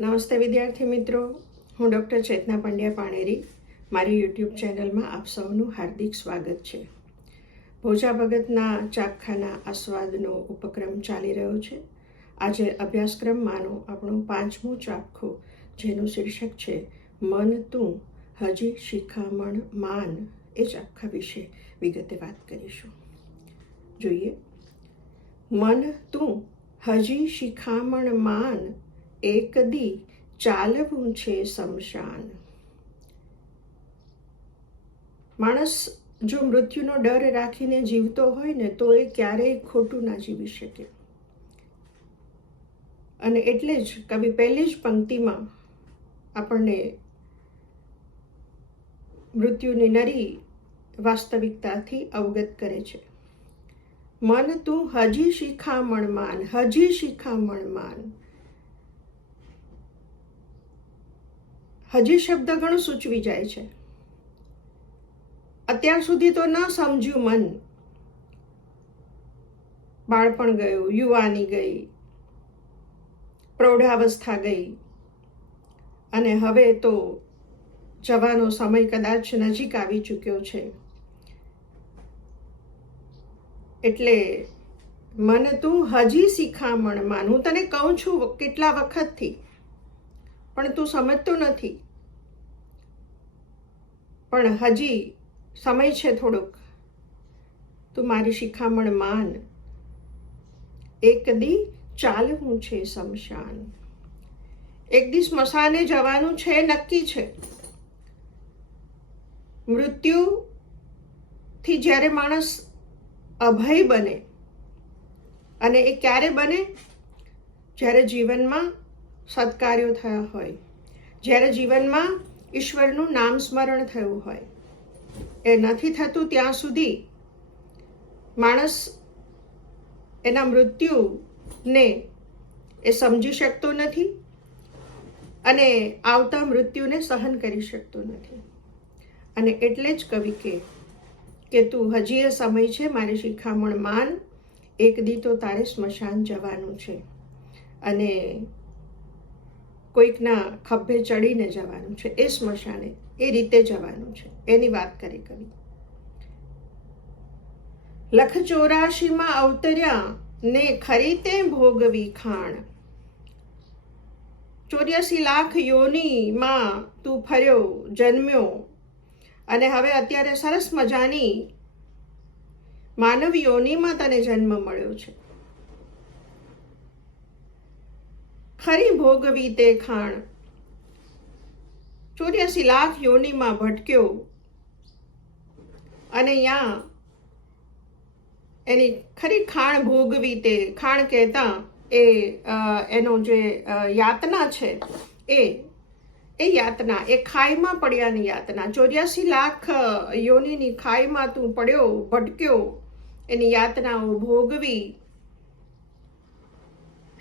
નમસ્તે વિદ્યાર્થી મિત્રો. હું ડૉક્ટર ચેતના પંડ્યા પાણેરી. મારી યુટ્યુબ ચેનલમાં આપ સૌનું હાર્દિક સ્વાગત છે. ભોજા ભગતના ચાખખાના આસ્વાદનો ઉપક્રમ ચાલી રહ્યો છે. આજે અભ્યાસક્રમમાંનો આપણો પાંચમું ચાખું, જેનું શીર્ષક છે, મન તું, હજી શિખામણ માન. એ ચાખા વિશે વિગતે વાત કરીશું. જોઈએ. મન તું, હજી શિખામણ માન. એક દી ચાલવું છે શમશાન. માણસ જો મૃત્યુનો ડર રાખીને જીવતો હોય ને, તો એ ક્યારેય ખોટું ના જીવી શકે. અને એટલે જ કવિ પહેલી જ પંક્તિમાં આપણને મૃત્યુની નરી વાસ્તવિકતાથી અવગત કરે છે. મન તું હજી શિખામણ માન હજી શિખામણ માન હજી શબ્દ ઘણું સૂચવી જાય છે. અત્યાર સુધી તો ન સમજ્યું મન. બાળપણ ગયું, યુવાની ગઈ, પ્રૌઢાવસ્થા ગઈ. અને હવે તો જવાનો સમય કદાચ નજીક આવી ચૂક્યો છે. એટલે મન તું હજી શિખામણ માન. હું તને કહું છું કેટલા વખતથી, પણ તું સમજતો નથી. પણ હજી સમય છે થોડોક. તું મારી શિખામણ માન. એક દી ચાલવું છે શમશાન. એક દી સ્મશાને જવાનું છે, નક્કી છે. મૃત્યુથી જ્યારે માણસ અભય બને અને એ ક્યારે બને? જ્યારે જીવનમાં સત્કાર્યો થયા હોય. જ્યારે જીવનમાં ઈશ્વરનું નામ સ્મરણ થયું હોય. એ નથી થતું ત્યાં સુધી માણસ એના મૃત્યુને એ સમજી શકતો નથી અને આવતા મૃત્યુને સહન કરી શકતો નથી. અને એટલે જ કવિ કે કે તું હજી એ સમય છે, મારી શિખામણ માન, એક દી તો તારે સ્મશાન જવાનું છે. અને કોઈકના ખભે ચડીને જવાનું છે, એ સ્મશાને, એ રીતે જવાનું છે, એની વાત કરી કવિ. લખ ચોરાશીમાં અવતર્યા ને ખરી તે ભોગવી ખાણ. ચોર્યાસી લાખ યોનીમાં તું ફર્યો, જન્મ્યો. અને હવે અત્યારે સરસ મજાની માનવ યોનીમાં તને જન્મ મળ્યો છે. ખરી ભોગવી તે ખાણ. ચોર્યાસી લાખ યોનીમાં ભટક્યો. અને યા એની ખરી ખાણ ભોગવી તે, ખાણ કહેતા એ એનો જે યાતના છે, એ એ યાતના, એ ખાઈમાં પડ્યાની યાતના. ચોર્યાસી લાખ યોનીની ખાઈમાં તું પડ્યો, ભટક્યો, એની યાતનાઓ ભોગવી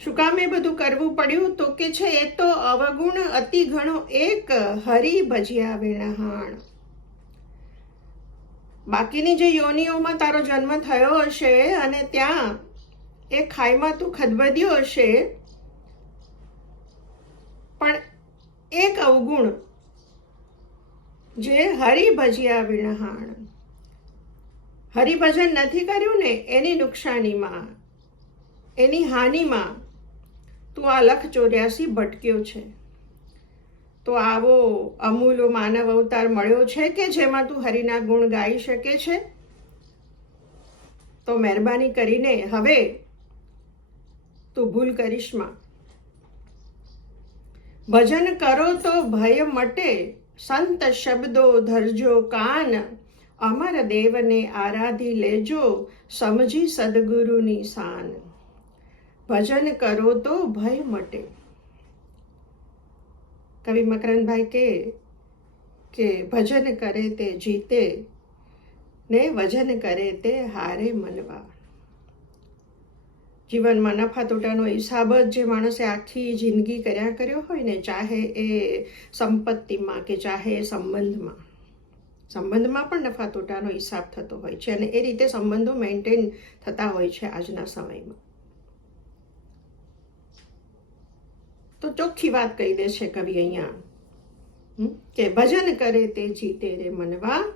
શું કામ એ બધું કરવું પડ્યું? તો કે છે, એ તો અવગુણ અતિ ઘણો એક હરી ભજિયા વિણહાણ બાકીની જે યોનિઓમાં તારો જન્મ થયો હશે અને ત્યાં એ ખાઈમાં તું ખદબદ્યો હશે, પણ એક અવગુણ, જે હરિભજ્યા વિણહાણ હરિભજન નથી કર્યું ને એની નુકસાનીમાં, એની હાનિમાં તું આ લખ ચોર્યાસી ભટક્યો છે. તો આવો અમૂલો માનવ અવતાર મળ્યો છે કે જેમાં તું હરિના ગુણ ગાઈ શકે છે? તો મહેરબાની કરીને હવે તું ભૂલ કરીશમાં ભજન કરો તો ભય મટે, સંત શબ્દો ધરજો કાન. અમર દેવને આરાધી લેજો, સમજી સદગુરુની શાન ભજન કરો તો ભય મટે. કવિ મકરંદભાઈ કે કે ભજન કરે તે જીતે, ને વજન કરે તે હારે મનવા. જીવનમાં નફા તોટાનો હિસાબ જ જે માણસે આખી જિંદગી કર્યા કર્યો હોય ને, ચાહે એ સંપત્તિમાં કે ચાહે એ સંબંધમાં. સંબંધમાં પણ નફા તોટાનો હિસાબ થતો હોય છે અને એ રીતે સંબંધો મેન્ટેન થતા હોય છે આજના સમયમાં. તો ચોખ્ખી વાત કહી દે છે કવિ અહીંયા. કે ભજન કરે તે જીતે રે મનવા,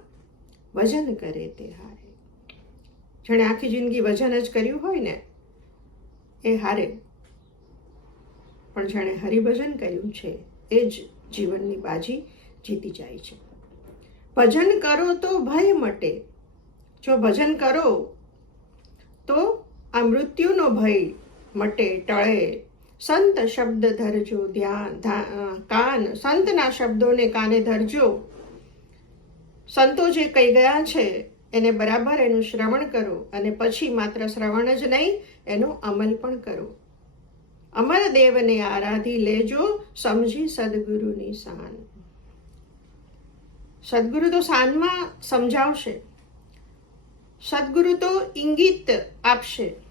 ભજન કરે તે હારે. જેણે આખી જિંદગી ભજન જ કર્યું હોય ને, એ હારે. પણ જેણે હરિભજન કર્યું છે, એ જ જીવનની બાજી જીતી જાય છે. ભજન કરો તો ભય મટે. જો ભજન કરો તો આ મૃત્યુનો ભય મટે, ટળે. સંત શબ્દ ધરજો ધ્યાન કાન. સંતના શબ્દોને કાને ધરજો? સંતો જે કહી ગયા છે, એને બરાબર એનું શ્રવણ કરો અને પછી માત્ર શ્રવણ જ નહીં, એનો અમલ પણ કરો. અમર દેવને આરાધી લેજો, સમજી સદગુરુની શાન સદગુરુ તો શાનમાં સમજાવશે. સદગુરુ તો ઇંગિત આપશે.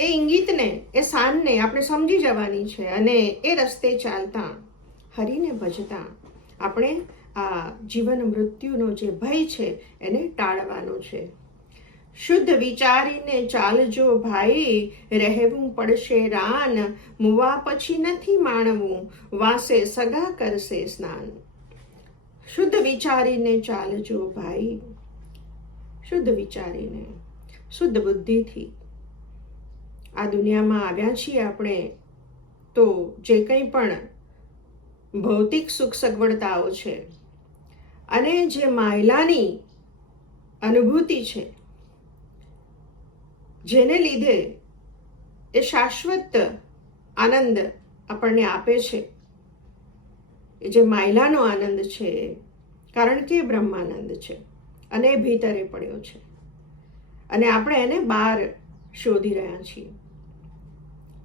એ ઇંગિતને એ શાનને આપણે સમજી જવાની છે અને એ રસ્તે ચાલતા, હરીને ભજતા. આપણે આ જીવન મૃત્યુનો જે ભય છે એને ટાળવાનો છે. શુદ્ધ વિચારીને ચાલજો ભાઈ, રહેવું પડશે રાન, મુવા પછી નથી માણવું, વાસે સગા કરશે સ્નાન. શુદ્ધ વિચારીને ચાલજો ભાઈ. શુદ્ધ વિચારીને, શુદ્ધ બુદ્ધિથી. આ દુનિયામાં આવ્યા છીએ આપણે, તો જે કંઈ પણ ભૌતિક સુખ સગવડતાઓ છે અને જે માયલાની અનુભૂતિ છે, જેને લીધે એ શાશ્વત આનંદ આપણને આપે છે. એ જે માયલાનો આનંદ છે, કારણ કે એ બ્રહ્માનંદ છે અને એ ભીતરે પડ્યો છે. અને આપણે એને બહાર શોધી રહ્યા છીએ.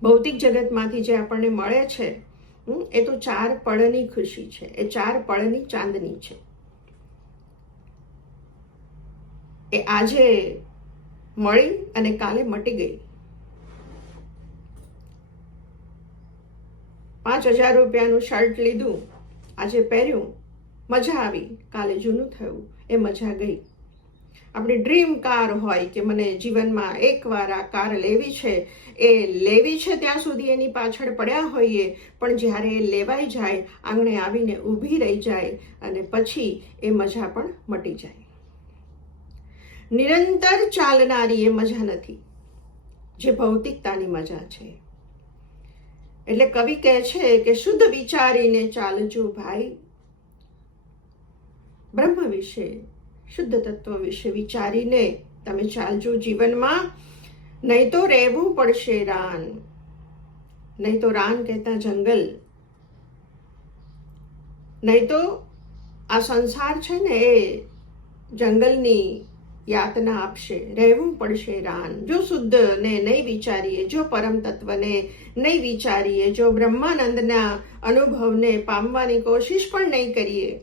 ભૌતિક જગતમાંથી જે આપણને મળે છે એ તો ચાર પળની ખુશી છે. એ ચાર પળની ચાંદની છે. એ આજે મળી અને કાલે મટી ગઈ. પાંચ હજાર રૂપિયાનું શર્ટ લીધું, આજે પહેર્યું, મજા આવી. કાલે જૂનું થયું, એ મજા ગઈ. આપણી ડ્રીમ કાર હોય કે મને જીવનમાં એકવાર આ કાર લેવી છે, એ લેવી છે ત્યાં સુધી એની પાછળ પડ્યા હોઈએ, પણ જ્યારે એ લેવાઈ જાય, આંગણે આવીને ઊભી રહી જાય અને પછી એ મજા પણ મટી જાય. નિરંતર ચાલનારી એ મજા નથી, જે ભૌતિકતાની મજા છે. એટલે કવિ કહે છે કે શુદ્ધ વિચારીને ચાલજો ભાઈ. બ્રહ્મ વિશે શુદ્ધ તત્વ વિશે વિચારીને તમે ચાલજો જીવનમાં. નહીં તો રહેવું પડશે રાન. નહીં તો રાન કહેતા જંગલ. નહીં તો આ સંસાર છે ને એ જંગલની યાતના આપશે. રહેવું પડશે રાન. જો શુદ્ધ ને નહીં વિચારીએ, જો પરમ તત્વને નહીં વિચારીએ, જો બ્રહ્માનંદના અનુભવને પામવાની કોશિશ પણ નહીં કરીએ,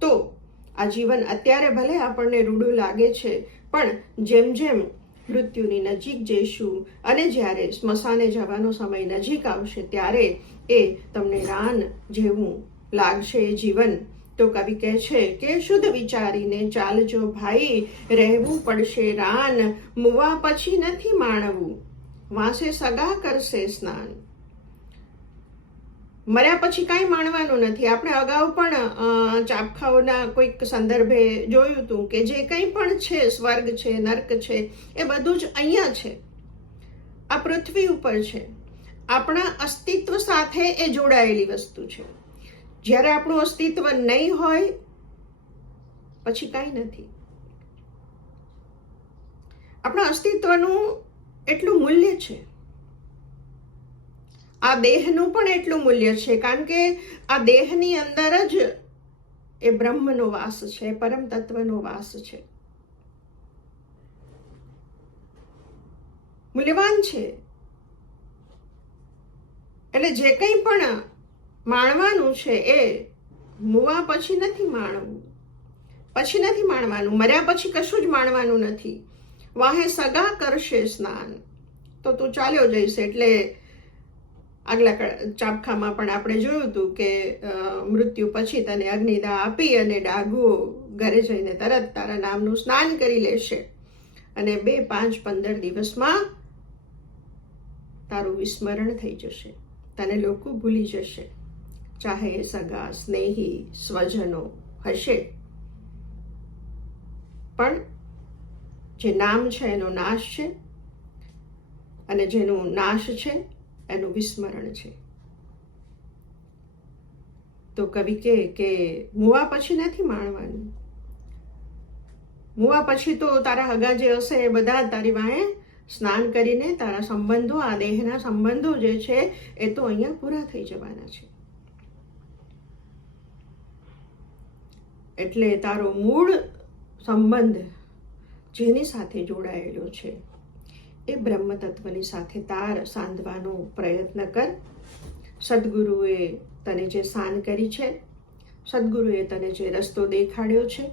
તો આ જીવન અત્યારે ભલે આપણને રૂડું લાગે છે, પણ જેમ જેમ મૃત્યુની નજીક જઈશું અને જ્યારે સ્મશાને જવાનો સમય નજીક આવશે, ત્યારે એ તમને રાન જેવું લાગશે જીવન. તો કવિ કહે છે કે શુદ્ધ વિચારીને ચાલજો ભાઈ, રહેવું પડશે રાન, મુવા પછી નથી માણવું. વાંસે સગા કરશે સ્નાન. મર્યા પછી કાંઈ માણવાનું નથી. આપણે અગાઉ પણ ચાપખાઓના કોઈક સંદર્ભે જોયું હતું કે જે કંઈ પણ છે, સ્વર્ગ છે, નર્ક છે, એ બધું જ અહીંયા છે. આ પૃથ્વી ઉપર છે. આપણા અસ્તિત્વ સાથે એ જોડાયેલી વસ્તુ છે. જ્યારે આપણું અસ્તિત્વ નહીં હોય, પછી કાંઈ નથી. આપણા અસ્તિત્વનું એટલું મૂલ્ય છે. આ દેહનું પણ એટલું મૂલ્ય છે, કારણ કે આ દેહની અંદર જ એ બ્રહ્મનો વાસ છે પરમ તત્વનો વાસ છે. મૂલ્યવાન છે. એટલે જે કંઈ પણ માણવાનું છે એ મુવા પછી નથી માણવું. પછી નથી માણવાનું. મર્યા પછી કશું જ માણવાનું નથી. વાહે સગા કરશે સ્નાન. તો તું ચાલ્યો જઈશ એટલે આગલા ચાપખામાં પણ આપણે જોયું હતું કે મૃત્યુ પછી તને અગ્નિદા આપી અને ડાઘો ઘરે જઈને તરત તારા નામનું સ્નાન કરી લેશે. અને બે પાંચ પંદર દિવસમાં તારું વિસ્મરણ થઈ જશે. તને લોકો ભૂલી જશે. ચાહે સગા, સ્નેહી, સ્વજનો હશે. પણ જે નામ છે એનો નાશ છે અને જેનું નાશ છે એનું વિસ્મરણ છે. તો કવિ કે કે મુવા પછી નથી માણવાનું. મુવા પછી તો તારા હગા જે હશે એ બધા તારી વાહે સ્નાન કરીને તારા સંબંધો, આ દેહના સંબંધો જે છે એ તો અહીંયા પૂરા થઈ જવાના છે. એટલે તારો મૂળ સંબંધ જેની સાથે જોડાયેલો છે. એ બ્રહ્મ તત્વની સાથે તાર સાંધવાનો પ્રયત્ન કર. સદગુરુએ તને જે સાન કરી છે, સદગુરુએ તને જે રસ્તો દેખાડ્યો છે,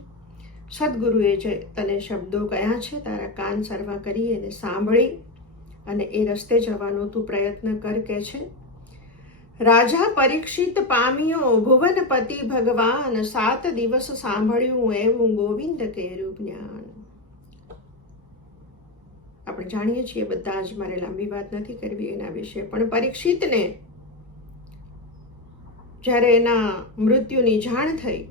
સદગુરુએ જે તને શબ્દો કયા છે, તારા કાન સર્વા કરી એને સાંભળી અને એ રસ્તે જવાનો તું પ્રયત્ન કર કે છે. રાજા પરીક્ષિત પામ્યો ભુવનપતિ ભગવાન, સાત દિવસ સાંભળ્યું એવું ગોવિંદ કેરું જ્ઞાન. આપણે જાણીએ છીએ, બધા જ મારે લાંબી વાત નથી કરવી એના વિશે, પણ પરીક્ષિતને જ્યારે એના મૃત્યુની જાણ થઈ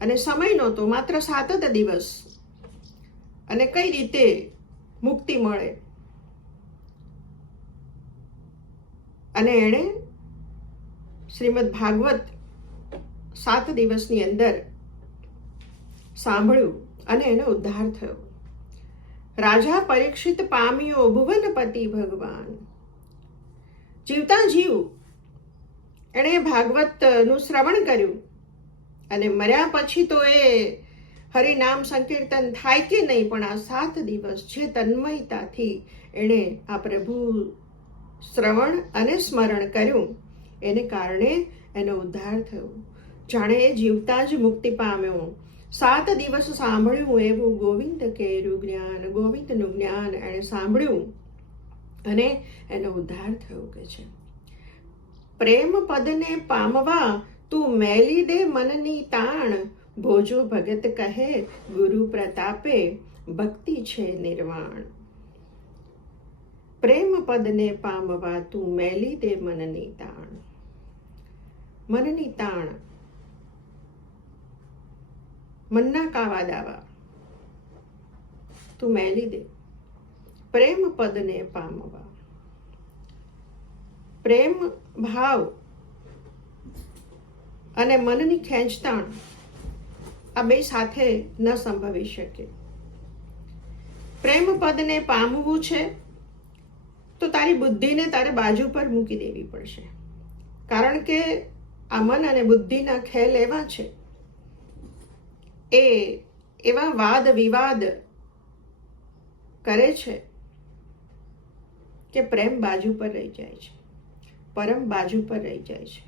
અને સમય નહોતો, માત્ર સાત જ દિવસ અને કઈ રીતે મુક્તિ મળે અને એણે શ્રીમદ ભાગવત સાત દિવસની અંદર સાંભળ્યું અને એનો ઉદ્ધાર થયો. રાજા પરીક્ષિત પામ્યો ભુવનપતિ ભગવાન. જીવતા જીવ, એણે ભાગવતનું શ્રવણ કર્યું અને મર્યા પછી તો એ હરિનામ સંકીર્તન થાય કે નહીં પણ આ સાત દિવસ જે તન્મયતાથી એણે આ પ્રભુ શ્રવણ અને સ્મરણ કર્યું, એને કારણે એનો ઉદ્ધાર થયો. જાણે જીવતા જ મુક્તિ પામ્યો. સાત દિવસ સાંભળ્યું એવું ગોવિંદ કેરું જ્ઞાન, ગોવિંદનું જ્ઞાન એણે સાંભળ્યું અને એનો ઉદ્ધાર થયો કે છે. પ્રેમ પદને પામવા તું મેલી દે મનની તાણ, ભોજો ભગત કહે ગુરુ પ્રતાપે ભક્તિ છે નિર્વાણ. પ્રેમ પદને પામવા તું મેલી દે મનની તાણ. મનની તાણ મનના કાવા દાવા. તું મેલી દે. પ્રેમ પદને પામવા. પ્રેમ ભાવ અને મનની ખેંચતાણ આ બે સાથે ન સંભવી શકે. પ્રેમ પદને પામવું છે તો તારી બુદ્ધિને તારે બાજુ પર મૂકી દેવી પડશે. કારણ કે આ મન અને બુદ્ધિના ખેલ એવા છે એ એવા વાદ વિવાદ કરે છે કે પ્રેમ બાજુ પર રહી જાય છે. પરમ બાજુ પર રહી જાય છે.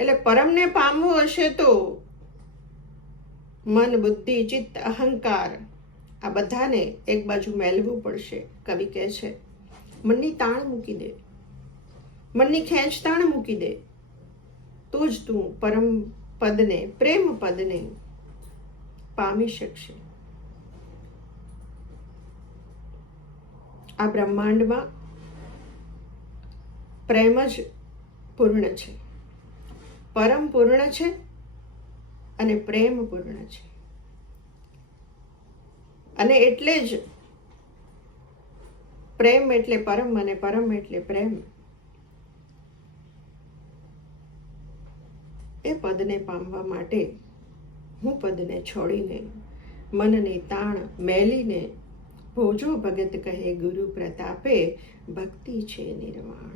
એટલે પરમને પામવું હશે તો મન, બુદ્ધિ, ચિત્ત, અહંકાર આ બધાને એક બાજુ મેળવવું પડશે, કવિ કહે છે. મનની તાણ મૂકી દે. મનની ખેંચતાણ મૂકી દે. તો જ તું પરમ પદને, પ્રેમ પદને પામી શકશે. આ બ્રહ્માંડમાં પ્રેમ જ પૂર્ણ છે. પરમ પૂર્ણ છે અને પ્રેમ પૂર્ણ છે. અને એટલે જ પ્રેમ એટલે પરમ અને પરમ એટલે પ્રેમ. પદને પામવા માટે હું પદને છોડીને મનને તાણ મેલીને ભોજો ભગત કહે, ગુરુ પ્રતાપે ભક્તિ છે નિર્વાણ.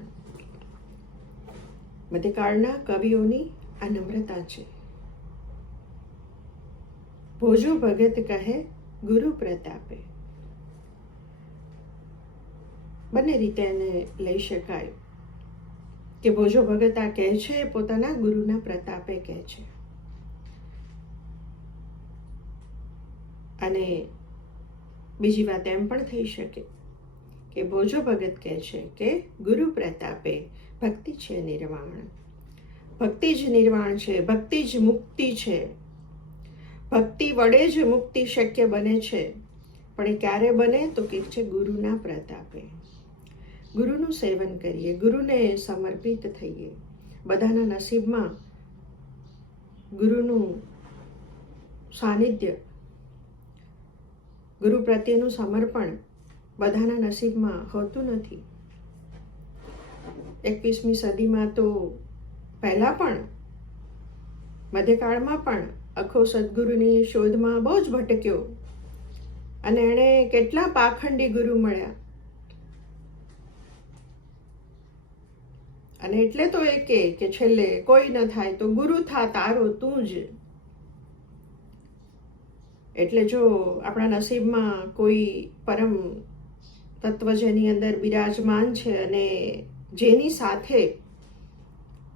મધ્યકાળના કવિઓની આ નમ્રતા છે. ભોજો ભગત કહે, ગુરુ પ્રતાપે. બંને રીતે એને લઈ શકાય. કે ભોજો ભગત આ કહે છે એ પોતાના ગુરુના પ્રતાપે કહે છે. અને બીજી વાત એમ પણ થઈ શકે કે ભોજો ભગત કહે છે કે ગુરુ પ્રતાપે ભક્તિ છે નિર્વાણ. ભક્તિ જ નિર્વાણ છે, ભક્તિ જ મુક્તિ છે. ભક્તિ વડે જ મુક્તિ શક્ય બને છે. પણ એ ક્યારે બને તો કે છે ગુરુના પ્રતાપે. ગુરુનું સેવન કરીએ, ગુરુને સમર્પિત થઈએ. બધાના નસીબમાં ગુરુનું સાનિધ્ય, ગુરુ પ્રત્યેનું સમર્પણ બધાના નસીબમાં હોતું નથી. એકવીસમી સદીમાં તો પહેલાં પણ, મધ્યકાળમાં પણ અખો સદગુરુની શોધમાં બહુ જ ભટક્યો. અને એણે કેટલા પાખંડી ગુરુ મળ્યા. અને એટલે તો એ કે કે છેલ્લે કોઈ ન થાય તો ગુરુ થા તારો તું જ. એટલે જો આપણા નસીબમાં કોઈ પરમ તત્વ જેની અંદર બિરાજમાન છે અને જેની સાથે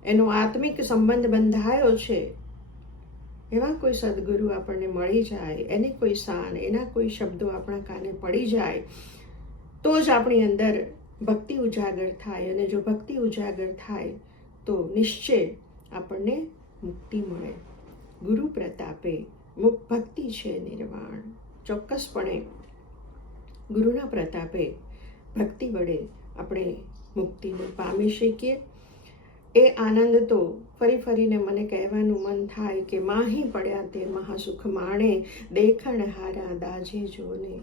એનો આત્મિક સંબંધ બંધાયો છે, એવા કોઈ સદગુરુ આપણને મળી જાય, એની કોઈ શાન, એના કોઈ શબ્દો આપણા કાને પડી જાય, તો જ આપણી અંદર ભક્તિ ઉજાગર થાય અને જો ભક્તિ ઉજાગર થાય, તો નિશ્ચય આપણને મુક્તિ મળે. ગુરુ પ્રતાપે મુક ભક્તિ છે નિર્વાણ. ચોક્કસપણે ગુરુના પ્રતાપે ભક્તિ વડે આપણે મુક્તિને પામી શકીએ. એ આનંદ તો ફરી ફરીને મને કહેવાનું મન થાય કે માહી પડ્યા તે મહાસુખ માણે દેખણ હારા દાજે જોને.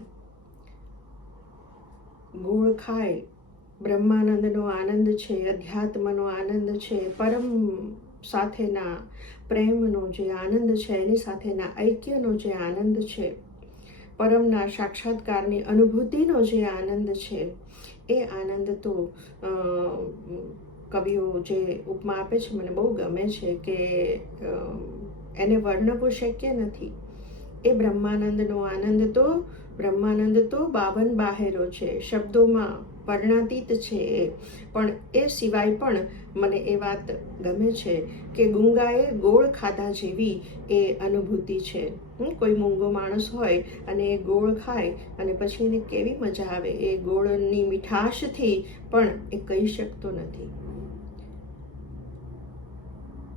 ગોળ ખાય બ્રહ્માનંદનો આનંદ છે, અધ્યાત્મનો આનંદ છે, પરમ સાથેના પ્રેમનો જે આનંદ છે, એની સાથેના ઐક્યનો જે આનંદ છે, પરમના સાક્ષાત્કારની અનુભૂતિનો જે આનંદ છે, એ આનંદ તો કવિઓ જે ઉપમા આપે છે, મને બહુ ગમે છે કે એને વર્ણવું શક્ય નથી. એ બ્રહ્માનંદનો આનંદ તો, બ્રહ્માનંદ તો બાવન બાહેરો છે, શબ્દોમાં વર્ણાતીત છે એ. પણ એ સિવાય પણ મને એ વાત ગમે છે કે ગુંગાએ ગોળ ખાધા જેવી એ અનુભૂતિ છે. કોઈ મૂંગો માણસ હોય અને એ ગોળ ખાય અને પછી એને કેવી મજા આવે, એ ગોળની મીઠાશથી પણ એ કહી શકતો નથી.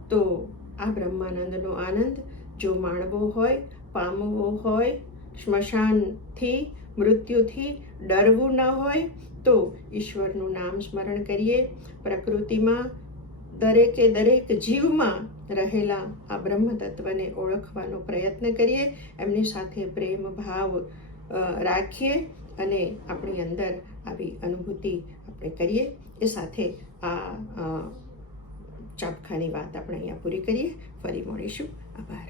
તો આ બ્રહ્માનંદનો આનંદ, જો માણવો હોય, પામવો હોય, સ્મશાનથી મૃત્યુથી ડરવું ન હોય તો ઈશ્વરનું નામ સ્મરણ કરીએ. પ્રકૃતિમાં દરેકે દરેક જીવમાં રહેલા આ બ્રહ્મ તત્વને ઓળખવાનો પ્રયત્ન કરીએ. એમની સાથે પ્રેમ ભાવ રાખીએ અને આપણી અંદર આવી અનુભૂતિ આપણે કરીએ. એ સાથે આ ચાપખાની વાત આપણે અહીંયા પૂરી કરીએ. ફરી મળીશું. આભાર.